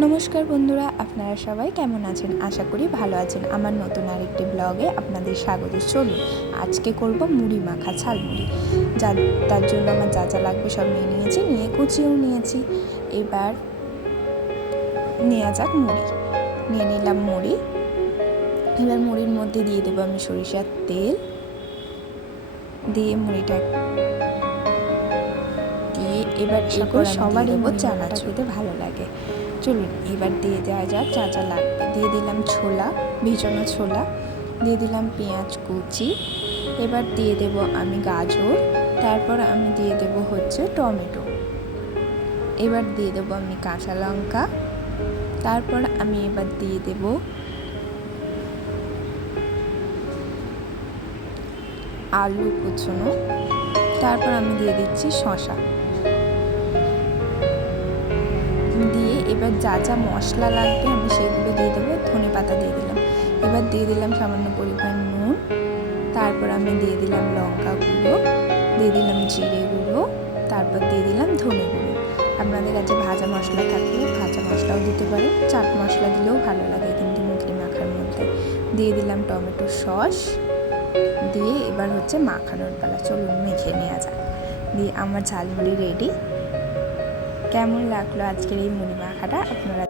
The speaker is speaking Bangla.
নমস্কার বন্ধুরা, আপনারা সবাই কেমন আছেন? আশা করি ভালো আছেন। আমার নতুন আরেকটি ব্লগে আপনাদের স্বাগত। চলুন আজকে করব মুড়ি মাখা, ঝালমুড়ি। তার জন্য আমার যা যা লাগবে সব নিয়ে নিয়েছি, নিয়ে কুচিয়েও নিয়েছি। এবার নেওয়া যাক মুড়ি। নিয়ে নিলাম মুড়ি। এবার মুড়ির মধ্যে দিয়ে দেবো আমি সরিষার তেল, দিয়ে মুড়িটা দিয়ে এবার এবার সবারই চানাচুর খেতে ভালো লাগে। চলুন এবার দিয়ে দেওয়া যাক যা যা লাগবে। দিয়ে দিলাম ছোলা, ভিজানো ছোলা, দিয়ে দিলাম পেঁয়াজ কুচি, এবার দিয়ে দেব আমি গাজর, তারপর আমি দিয়ে দেব হচ্ছে টমেটো, এবার দিয়ে দেব আমি কাঁচা লঙ্কা, তারপর আমি এবার দিয়ে দেব আলু কুচনো, তারপর আমি দিয়ে দিচ্ছি শসা, দিয়ে এবার যা যা মশলা লাগবে আমি সেগুলো দিয়ে দেবো। ধনে পাতা দিয়ে দিলাম, এবার দিয়ে দিলাম সামান্য পরিমাণ নুন, তারপর আমি দিয়ে দিলাম লঙ্কা গুঁড়ো, দিয়ে দিলাম জিরে গুঁড়ো, তারপর দিয়ে দিলাম ধনে গুঁড়ো। আপনাদের কাছে ভাজা মশলা থাকলে ভাজা মশলাও দিতে পারেন, চাট মশলা দিলেও ভালো লাগে কিন্তু মুড়ি মাখার মধ্যে। দিয়ে দিলাম টমেটো সস, দিয়ে এবার হচ্ছে মাখানোর পালা। চলুন মেখে নেওয়া যাক। দিয়ে আমার ঝালমুড়ি রেডি। কেমন লাগলো আজকের এই মুড়ি মাখাটা আপনারা